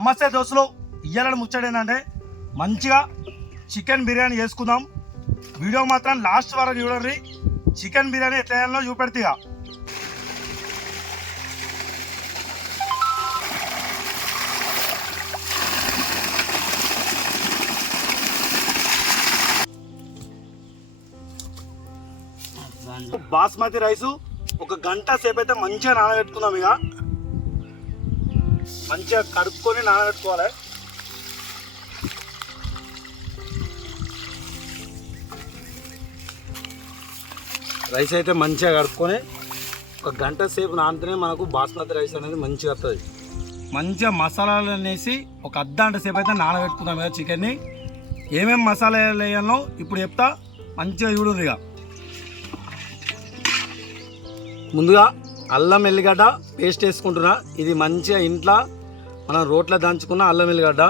నమస్తే దోస్తులు, ఇయ్యాలని ముచ్చడేందంటే మంచిగా చికెన్ బిర్యానీ చేసుకుందాం. వీడియో మాత్రం లాస్ట్ వరకు చూడండి. చికెన్ బిర్యానీ ఎట్లా చేయాలో చూపెడతా. బాస్మతి రైసు ఒక గంట సేపు అయితే మంచిగా నానబెట్టుకుందాం. ఇక మంచిగా కడుక్కొని నానబెట్టుకోవాలి. రైస్ అయితే మంచిగా కడుక్కొని ఒక గంట సేపు నానితేనే మనకు బాస్మతి రైస్ అనేది మంచిగా వస్తుంది. మంచిగా మసాలాలు అనేసి ఒక అర్ధగంట సేపు అయితే నానబెట్టుకుందాం. ఇక చికెన్ని ఏమేమి మసాలాలు వేయాలో ఇప్పుడు చెప్తా, మంచిగా చూడండి. ఇక ముందుగా అల్లం ఎల్లిగడ్డ పేస్ట్ వేసుకుంటున్నా. ఇది మంచిగా ఇంట్లో మనం రోట్లో దంచుకున్న అల్లం ఎల్లిగడ్డ.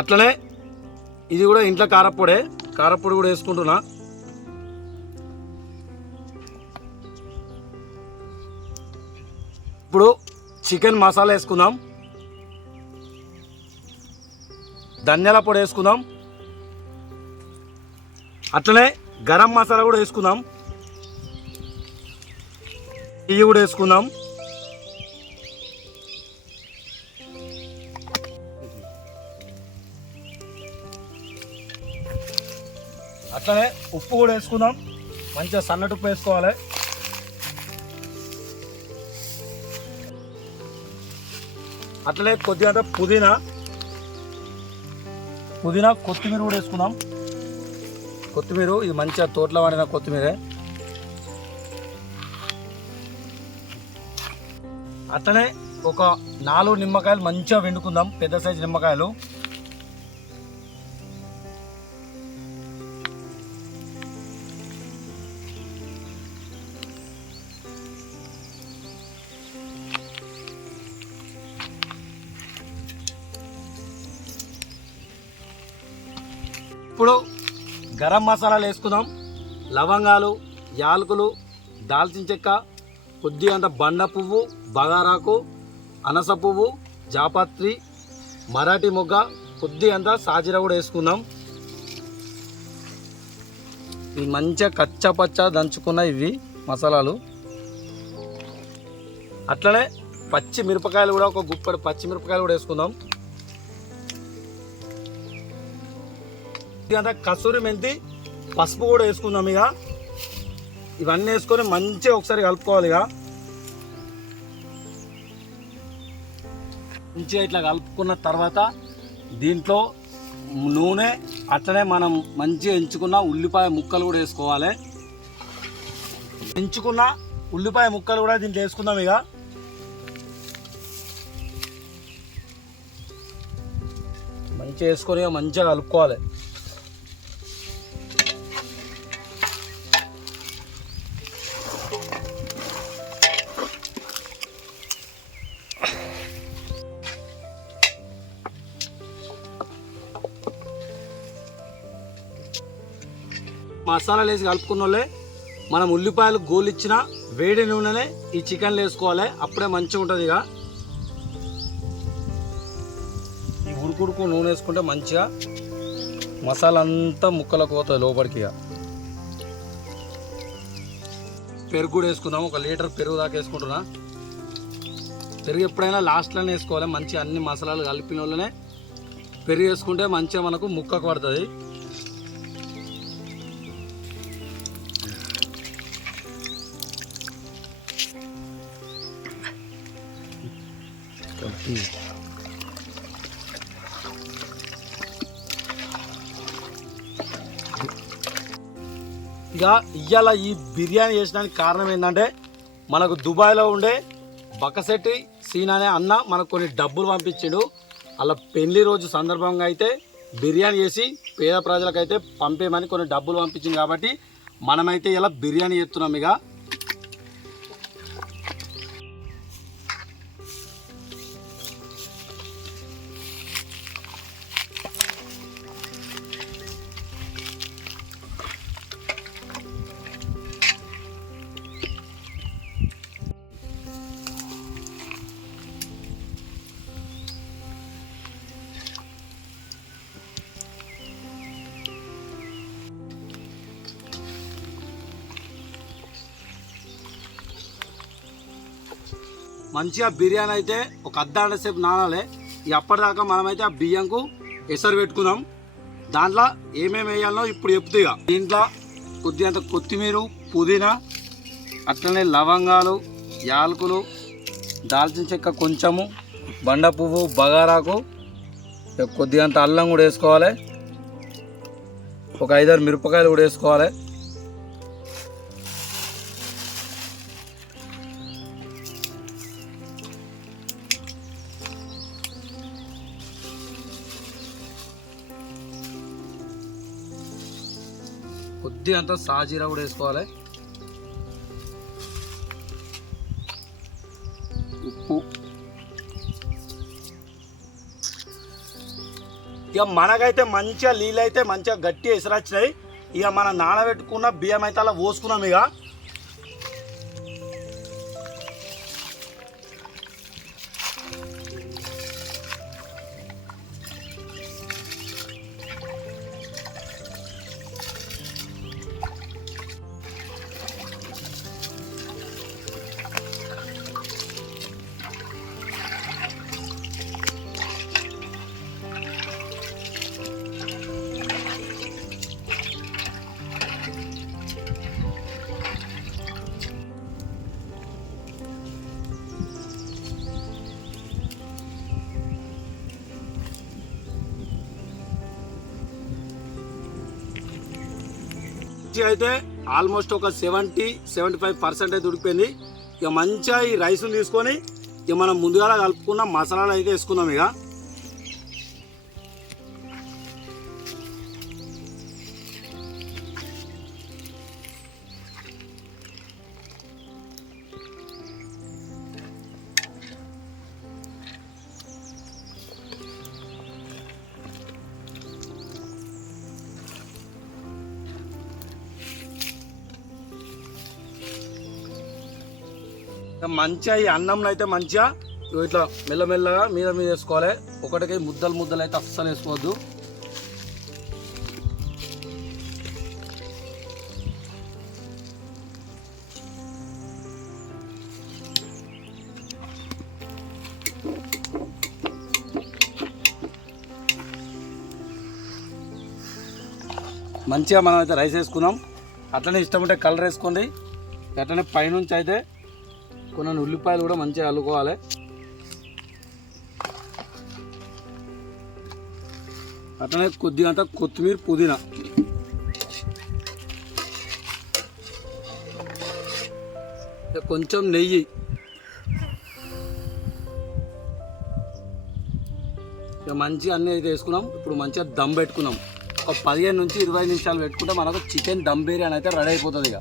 అట్లనే ఇది కూడా ఇంట్లో కారపొడి కూడా వేసుకుంటున్నా. ఇప్పుడు చికెన్ మసాలా వేసుకుందాం. ధనియాల పొడి వేసుకుందాం. అట్లనే గరం మసాలా కూడా వేసుకుందాం. ఇవి కూడా వేసుకుందాం. అట్లనే ఉప్పు కూడా వేసుకుందాం. మంచిగా సన్నటి ఉప్పు వేసుకోవాలి. అట్లనే కొద్దిగా పుదీనా కొత్తిమీర కూడా వేసుకుందాం. కొత్తిమీర ఇది మంచిగా తోటలో వాడిన కొత్తిమీరే. అట్లనే ఒక 4 నిమ్మకాయలు మంచిగా వండుకుందాం, పెద్ద సైజు నిమ్మకాయలు. ఇప్పుడు గరం మసాలాలు వేసుకుందాం. లవంగాలు, యాలకులు, దాల్చిన చెక్క, కొద్దిగా అంత బండ పువ్వు, బగారాకు, అనస పువ్వు, జాపత్రి, మరాఠీ మొగ్గ, కొద్దిగా అంత సాజీరా కూడా వేసుకుందాం. ఇవి మంచిగా కచ్చపచ్చ దంచుకున్న ఇవి మసాలాలు. అట్లనే పచ్చి మిరపకాయలు కూడా ఒక గుప్పడి పచ్చిమిరపకాయలు కూడా వేసుకుందాం. అంతా కసూరి మెంతి, పసుపు కూడా వేసుకుందాం. ఇక ఇవన్నీ వేసుకొని మంచిగా ఒకసారి కలుపుకోవాలి. ఇక మంచిగా ఇట్లా కలుపుకున్న తర్వాత దీంట్లో నూనె, అట్లనే మనం మంచిగా ఎంచుకున్న ఉల్లిపాయ ముక్కలు కూడా వేసుకోవాలి. ఎంచుకున్న ఉల్లిపాయ ముక్కలు కూడా దీంట్లో వేసుకుందాం. ఇక మంచిగా వేసుకొని మంచిగా కలుపుకోవాలి. మసాలాలు వేసి కలుపుకున్న వాళ్ళే మనం ఉల్లిపాయలు గోలిచ్చిన వేడి నూనెనే ఈ చికెన్లో వేసుకోవాలి. అప్పుడే మంచిగా ఉంటుంది. ఇక ఈ ఉడుకుడుకు నూనె వేసుకుంటే మంచిగా మసాలా అంతా ముక్కలకు పోతుంది లోపలికి. ఇక పెరుగు కూడా వేసుకుందాం. 1 లీటర్ పెరుగు దాకా వేసుకుంటున్నా. పెరుగు ఎప్పుడైనా లాస్ట్లోనే వేసుకోవాలి. మంచిగా అన్ని మసాలాలు కలిపిన వాళ్ళనే పెరుగు వేసుకుంటే మంచిగా మనకు ముక్కకు పడుతుంది. ఇక ఇవాళ ఈ బిర్యానీ చేసడానికి కారణం ఏంటంటే మనకు దుబాయ్లో ఉండే బకసెట్టి సీన్ అనే అన్న మనకు కొన్ని డబ్బులు పంపించాడు. అలా పెళ్లి రోజు సందర్భంగా అయితే బిర్యానీ చేసి పేద ప్రజలకైతే పంపేయమని కొన్ని డబ్బులు పంపించింది. కాబట్టి మనమైతే ఇలా బిర్యానీ చేస్తున్నాం. ఇక మంచిగా బిర్యానీ అయితే ఒక అర్ధగంట సేపు నానాలి. ఇక అప్పటిదాకా మనమైతే ఆ బియ్యంకు ఎసరు పెట్టుకుందాం. దాంట్లో ఏమేమి వేయాలో ఇప్పుడు చెప్తే ఇక దీంట్లో కొద్దిగంత కొత్తిమీర, పుదీనా, అట్లనే లవంగాలు, యాలకులు, దాల్చిన చెక్క కొంచెము, బండ పువ్వు, బగారాకు, కొద్దిగంత అల్లం కూడా వేసుకోవాలి. ఒక 5-6 మిరపకాయలు కూడా వేసుకోవాలి. కొద్దిగంత సాజీరా కూడా వేసుకోవాలి. ఉప్పు. ఇక మనకైతే మంచిగా నీళ్ళు అయితే మంచిగా గట్టి ఎసరొచ్చినాయి. ఇక మనం నానబెట్టుకున్న బియ్యం అయితే అలా పోసుకున్నాం. అయితే ఆల్మోస్ట్ ఒక 70-75% అయితే ఉడికిపోయింది. ఇక మంచిగా ఈ రైస్ని తీసుకొని ఇక మనం ముందుగా కలుపుకున్న మసాలాలు అయితే వేసుకుందాం. మంచిగా ఈ అన్నంలో అయితే మంచిగా ఇట్లా మెల్లమెల్లగా మీద వేసుకోవాలి. ఒకటికి ముద్దలు అయితే అస్సలు వేసుకోవద్దు. మంచిగా మనం అయితే రైస్ వేసుకున్నాం. అట్లనే ఇష్టం ఉంటే కలర్ వేసుకోండి. అట్లనే పైనుంచి అయితే కొన్ని ఉల్లిపాయలు కూడా మంచిగా అల్లుకోవాలి. అట్లనే కొద్దిగంత కొత్తిమీర, పుదీనా, కొంచెం నెయ్యి, ఇక మంచిగా అన్నీ అయితే వేసుకున్నాం. ఇప్పుడు మంచిగా దమ్ పెట్టుకున్నాం. ఒక 15-20 నిమిషాలు పెట్టుకుంటే మనకు చికెన్ దమ్ బిర్యానీ అయితే రెడీ అయిపోతుంది. ఇక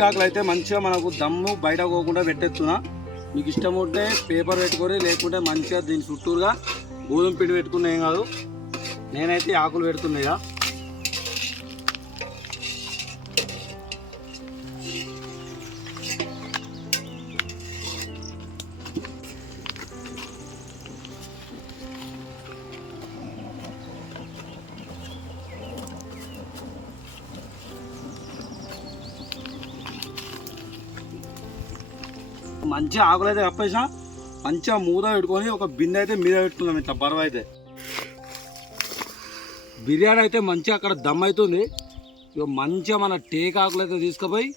చిక్కాకులు అయితే మంచిగా మనకు దమ్ము బయట పోకుండా పెట్టేస్తున్నా. మీకు ఇష్టం ఉంటే పేపర్ పెట్టుకొని, లేకుంటే మంచిగా దీని చుట్టూరుగా గోధుమ పిండి పెట్టుకున్నా ఏం కాదు. నేనైతే ఆకులు పెడుతున్నా. మంచిగా ఆకులు అయితే కప్పేసిన మంచిగా మూత పెట్టుకొని ఒక బిన్నె అయితే మీద పెట్టుకుందాం. ఇట్లా బరువు అయితే బిర్యానీ అయితే మంచిగా అక్కడ దమ్ అవుతుంది. ఇక మంచిగా మన టేక్ ఆకులు అయితే తీసుకుపోయి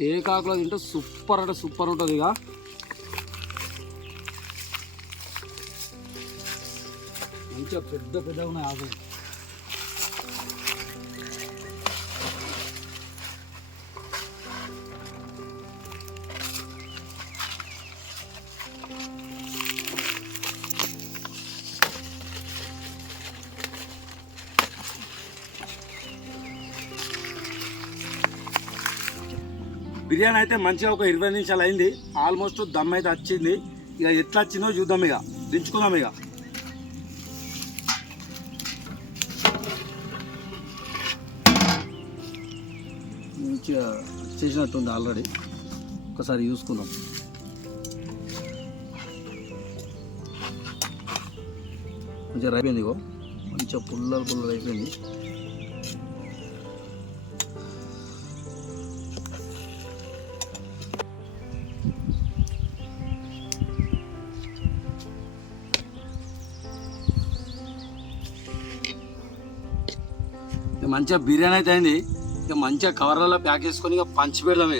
టేక్ ఆకులు తింటే సూపర్ అంటే సూపర్ ఉంటుంది. ఇక మంచిగా పెద్దగా ఉన్నాయి ఆకులు. బిర్యానీ అయితే మంచిగా ఒక 20 నిమిషాలు అయింది. ఆల్మోస్ట్ దమ్ అయితే వచ్చింది. ఇక ఎట్లా వచ్చిందో చూద్దాం. ఇక దించుకుందాం. ఇక మంచిగా చేసినట్టుంది ఆల్రెడీ. ఒకసారి చూసుకుందాం. మంచిగా రైపోయింది. ఇగో మంచిగా పుల్లలు అయిపోయింది. మంచిగా బిర్యానీ అయితే అయింది. ఇక మంచిగా కవర్లలో ప్యాక్ చేసుకొని ఇక పంచి పెడదాం.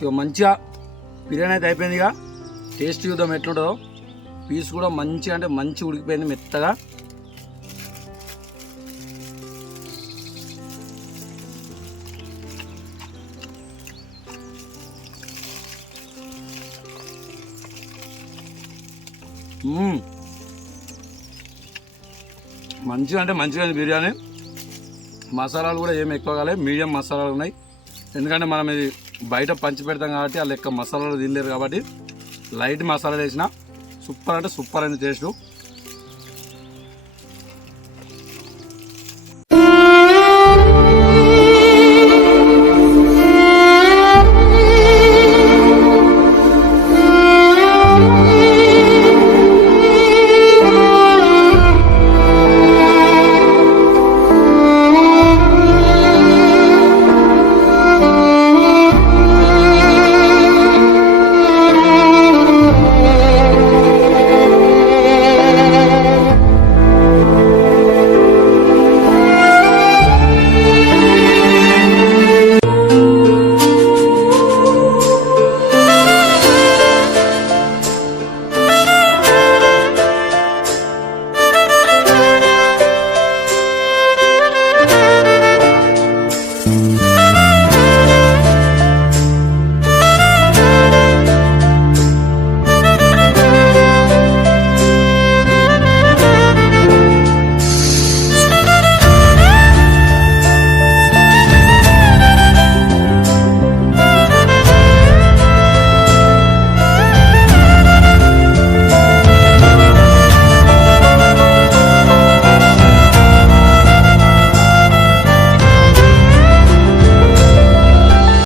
ఇక మంచిగా బిర్యానీ అయితే అయిపోయింది. ఇక టేస్ట్ చూద్దాం ఎట్లుంటుందో. పీస్ కూడా మంచిగా అంటే మంచి ఉడికిపోయింది మెత్తగా. మంచిగా అంటే మంచిగా బిర్యానీ. మసాలాలు కూడా ఏమి ఎక్కువ కాలేదు, మీడియం మసాలాలు ఉన్నాయి. ఎందుకంటే మనం ఇది బయట పంచి పెడతాం కాబట్టి ఆ లెక్క మసాలాలు తినలేరు కాబట్టి లైట్ మసాలాలు వేసిన సూపర్ అంటే సూపర్ అయింది టేస్ట్.